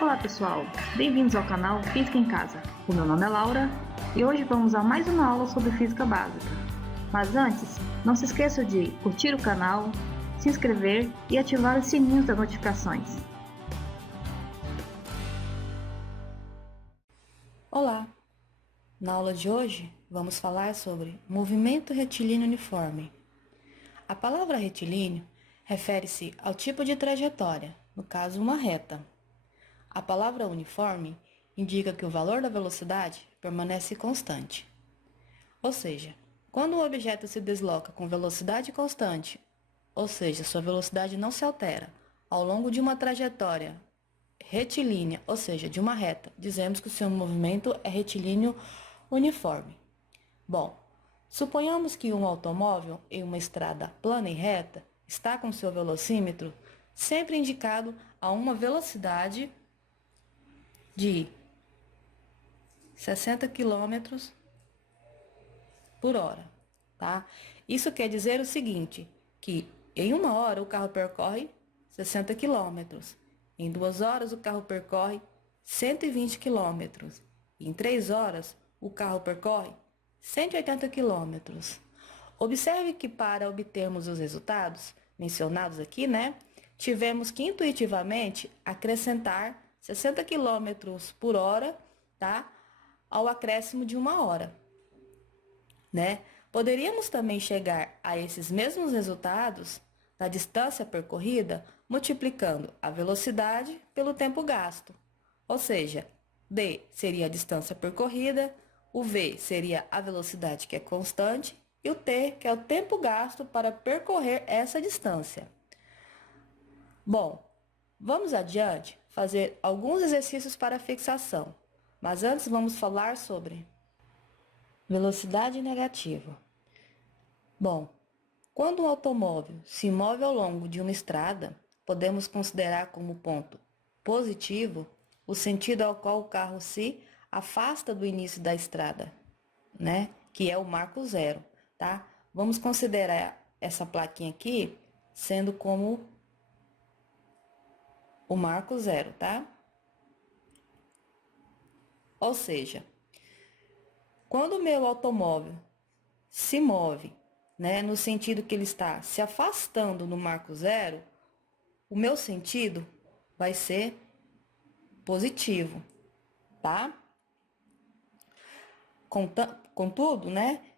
Olá pessoal, bem-vindos ao canal Física em Casa. O meu nome é Laura e hoje vamos a mais uma aula sobre Física Básica. Mas antes, não se esqueça de curtir o canal, se inscrever e ativar os sininhos das notificações. Olá! Na aula de hoje, vamos falar sobre movimento retilíneo uniforme. A palavra retilíneo refere-se ao tipo de trajetória, no caso uma reta. A palavra uniforme indica que o valor da velocidade permanece constante. Ou seja, quando um objeto se desloca com velocidade constante, ou seja, sua velocidade não se altera, ao longo de uma trajetória retilínea, ou seja, de uma reta, dizemos que o seu movimento é retilíneo uniforme. Bom, suponhamos que um automóvel em uma estrada plana e reta está com seu velocímetro sempre indicado a uma velocidade de 60 km por hora, tá? Isso quer dizer o seguinte, que em 1 hora o carro percorre 60 km, em 2 horas o carro percorre 120 km, em 3 horas o carro percorre 180 km. Observe que para obtermos os resultados mencionados aqui, tivemos que intuitivamente acrescentar 60 km por hora, tá? Ao acréscimo de 1 hora, Poderíamos também chegar a esses mesmos resultados da distância percorrida multiplicando a velocidade pelo tempo gasto. Ou seja, D seria a distância percorrida, o V seria a velocidade que é constante e o T, que é o tempo gasto para percorrer essa distância. Bom, vamos adiante fazer alguns exercícios para fixação, mas antes vamos falar sobre velocidade negativa. Bom, quando um automóvel se move ao longo de uma estrada, podemos considerar como ponto positivo o sentido ao qual o carro se afasta do início da estrada, que é o marco zero, tá? Vamos considerar essa plaquinha aqui sendo como o marco zero, tá? Ou seja, quando o meu automóvel se move, no sentido que ele está se afastando do marco zero, o meu sentido vai ser positivo, tá? Contudo,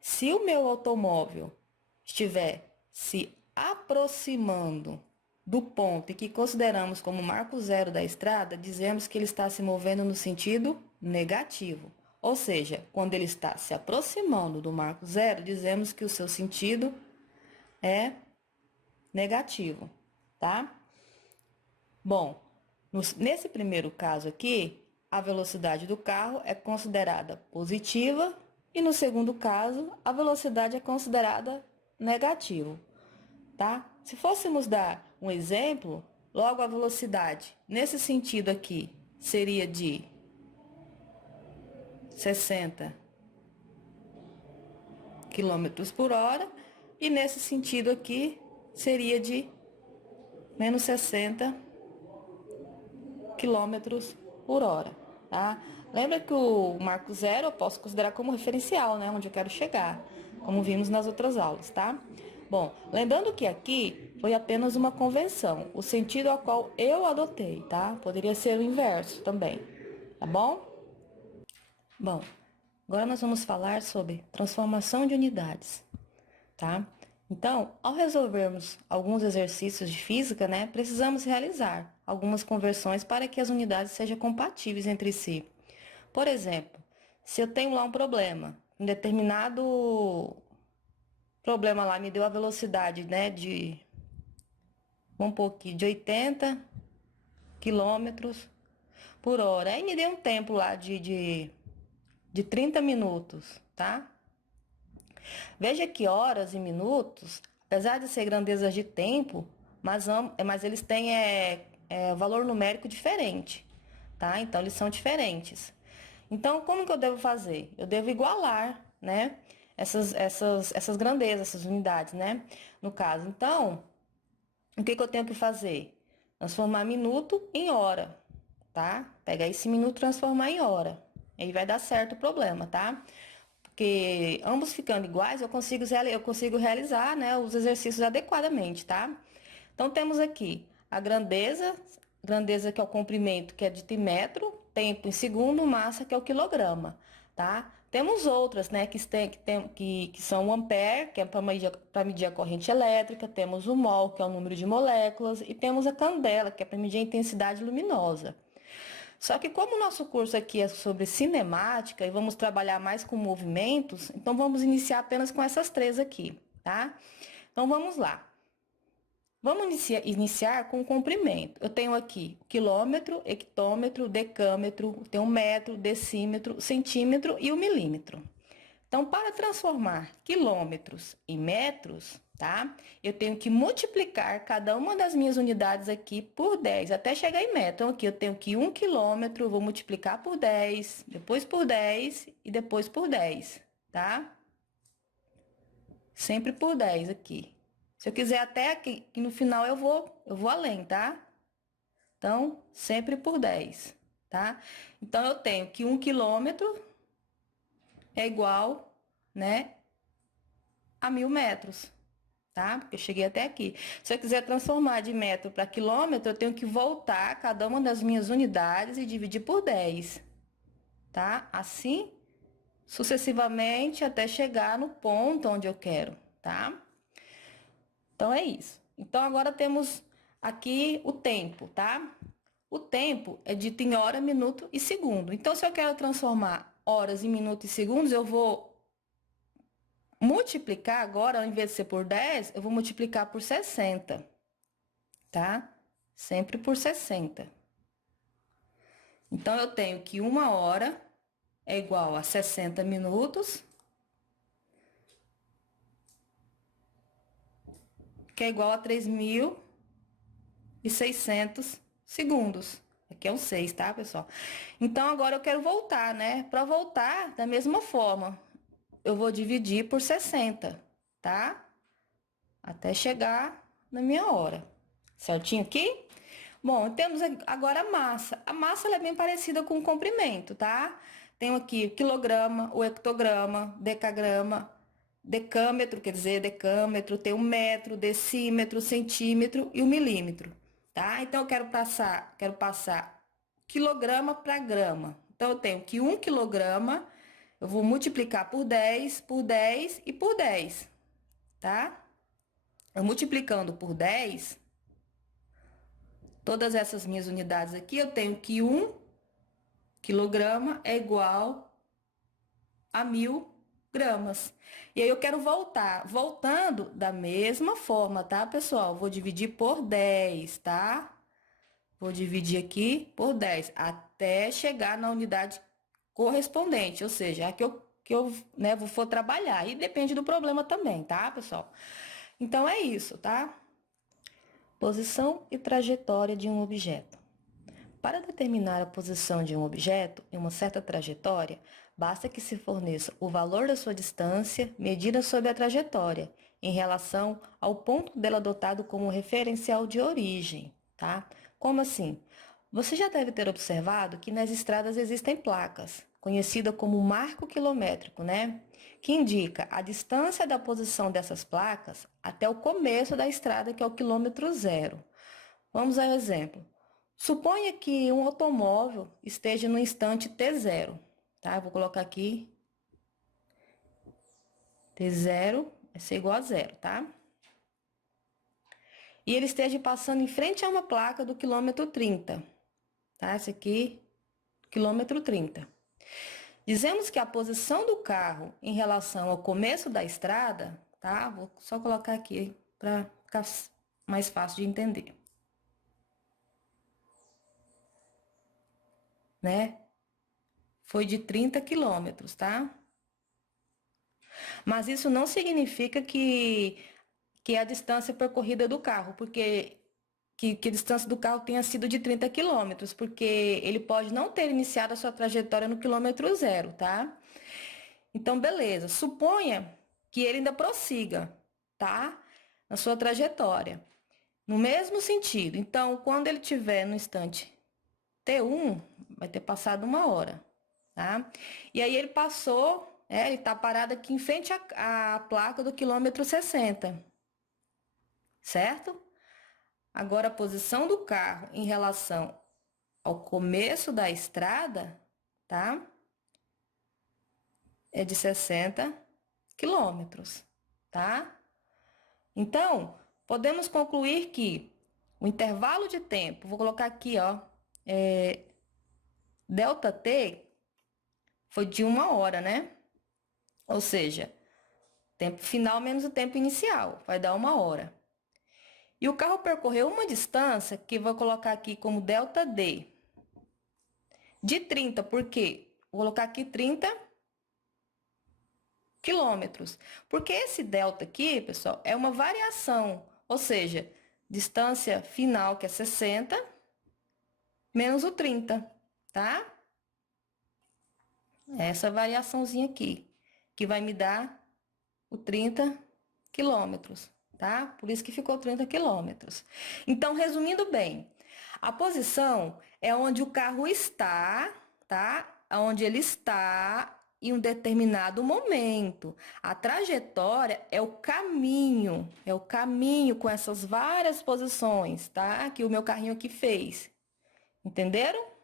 se o meu automóvel estiver se aproximando do ponto que consideramos como marco zero da estrada, dizemos que ele está se movendo no sentido negativo. Ou seja, quando ele está se aproximando do marco zero, dizemos que o seu sentido é negativo, tá? Bom, nesse primeiro caso aqui, a velocidade do carro é considerada positiva e no segundo caso, a velocidade é considerada negativa, tá? Se fôssemos dar um exemplo, logo a velocidade nesse sentido aqui seria de 60 km por hora e nesse sentido aqui seria de menos 60 km por hora, tá? Lembra que o marco zero eu posso considerar como referencial, onde eu quero chegar, como vimos nas outras aulas, tá? Bom, lembrando que aqui foi apenas uma convenção, o sentido ao qual eu adotei, tá? Poderia ser o inverso também, tá bom? Bom, agora nós vamos falar sobre transformação de unidades, tá? Então, ao resolvermos alguns exercícios de física, precisamos realizar algumas conversões para que as unidades sejam compatíveis entre si. Por exemplo, se eu tenho lá um problema, um determinado problema lá me deu a velocidade, vamos pôr aqui, de 80 km por hora. Aí me deu um tempo lá de 30 minutos, tá? Veja que horas e minutos, apesar de ser grandezas de tempo, mas eles têm valor numérico diferente, tá? Então, eles são diferentes. Então, como que eu devo fazer? Eu devo igualar, essas grandezas, essas unidades, no caso. Então, o que eu tenho que fazer? Transformar minuto em hora, tá? Pegar esse minuto e transformar em hora. Aí vai dar certo o problema, tá? Porque ambos ficando iguais, eu consigo realizar, né, os exercícios adequadamente, tá? Então, temos aqui a grandeza que é o comprimento, que é dito em metro, tempo em segundo, massa, que é o quilograma, tá? Temos outras, né, que são o ampere, que é para medir a corrente elétrica, temos o mol, que é o número de moléculas, e temos a candela, que é para medir a intensidade luminosa. Só que como o nosso curso aqui é sobre cinemática e vamos trabalhar mais com movimentos, então vamos iniciar apenas com essas três aqui, tá? Então vamos lá. Vamos iniciar com o comprimento. Eu tenho aqui quilômetro, hectômetro, decâmetro, tenho metro, decímetro, centímetro e o milímetro. Então, para transformar quilômetros em metros, tá? Eu tenho que multiplicar cada uma das minhas unidades aqui por 10, até chegar em metro. Então, aqui eu tenho que 1 quilômetro, vou multiplicar por 10, depois por 10 e depois por 10, tá? Sempre por 10 aqui. Se eu quiser até aqui no final eu vou além, tá? Então, sempre por 10, tá? Então, eu tenho que 1 quilômetro é igual, né, a 1000 metros, tá? Porque eu cheguei até aqui. Se eu quiser transformar de metro para quilômetro, eu tenho que voltar cada uma das minhas unidades e dividir por 10, tá? Assim, sucessivamente, até chegar no ponto onde eu quero, tá? Então, é isso. Então, agora temos aqui o tempo, tá? O tempo é dito em hora, minuto e segundo. Então, se eu quero transformar horas em minutos e segundos, eu vou multiplicar agora, ao invés de ser por 10, eu vou multiplicar por 60, tá? Sempre por 60. Então, eu tenho que 1 hora é igual a 60 minutos, que é igual a 3.600 segundos. Aqui é um 6, tá, pessoal? Então, agora eu quero voltar, né? Para voltar, da mesma forma, eu vou dividir por 60, tá? Até chegar na minha hora. Certinho aqui? Bom, temos agora a massa. A massa ela é bem parecida com o comprimento, tá? Tenho aqui o quilograma, o hectograma, decagrama, decâmetro, quer dizer, decâmetro, tem o metro, decímetro, centímetro e o milímetro, tá? Então, eu quero passar quilograma para grama. Então, eu tenho que 1 quilograma, eu vou multiplicar por 10 e por 10, tá? Eu multiplicando por 10, todas essas minhas unidades aqui, eu tenho que 1 quilograma é igual a 1000 gramas. E aí eu quero voltando da mesma forma, tá, pessoal? Vou dividir por 10, tá? Vou dividir aqui por 10, até chegar na unidade correspondente, ou seja, a que eu né, for trabalhar. E depende do problema também, tá, pessoal? Então, é isso, tá? Posição e trajetória de um objeto. Para determinar a posição de um objeto em uma certa trajetória, basta que se forneça o valor da sua distância medida sob a trajetória, em relação ao ponto dela adotado como referencial de origem, tá? Como assim? Você já deve ter observado que nas estradas existem placas, conhecida como marco quilométrico, né? Que indica a distância da posição dessas placas até o começo da estrada, que é o quilômetro zero. Vamos ao exemplo. Suponha que um automóvel esteja no instante T0, tá? Eu vou colocar aqui T0 vai ser igual a 0, tá? E ele esteja passando em frente a uma placa do quilômetro 30, tá? Esse aqui, quilômetro 30. Dizemos que a posição do carro em relação ao começo da estrada, tá? Vou só colocar aqui para ficar mais fácil de entender. Né? Foi de 30 quilômetros, tá? Mas isso não significa que é a distância percorrida do carro, porque que a distância do carro tenha sido de 30 quilômetros, porque ele pode não ter iniciado a sua trajetória no quilômetro zero, tá? Então, beleza. Suponha que ele ainda prossiga, tá? Na sua trajetória. No mesmo sentido. Então, quando ele estiver no instante T1 vai ter passado 1 hora, tá? E aí ele passou, ele tá parado aqui em frente à placa do quilômetro 60, certo? Agora, a posição do carro em relação ao começo da estrada, tá? É de 60 quilômetros, tá? Então, podemos concluir que o intervalo de tempo, vou colocar aqui, ó, delta T foi de 1 hora, né? Ou seja, tempo final menos o tempo inicial, vai dar 1 hora. E o carro percorreu uma distância que vou colocar aqui como delta D, de 30, por quê? Vou colocar aqui 30 quilômetros. Porque esse delta aqui, pessoal, é uma variação, ou seja, distância final, que é 60, menos o 30, tá? Essa variaçãozinha aqui, que vai me dar o 30 quilômetros, tá? Por isso que ficou 30 quilômetros. Então, resumindo bem, a posição é onde o carro está, tá? Onde ele está em um determinado momento. A trajetória é o caminho com essas várias posições, tá? Que o meu carrinho aqui fez. Entenderam?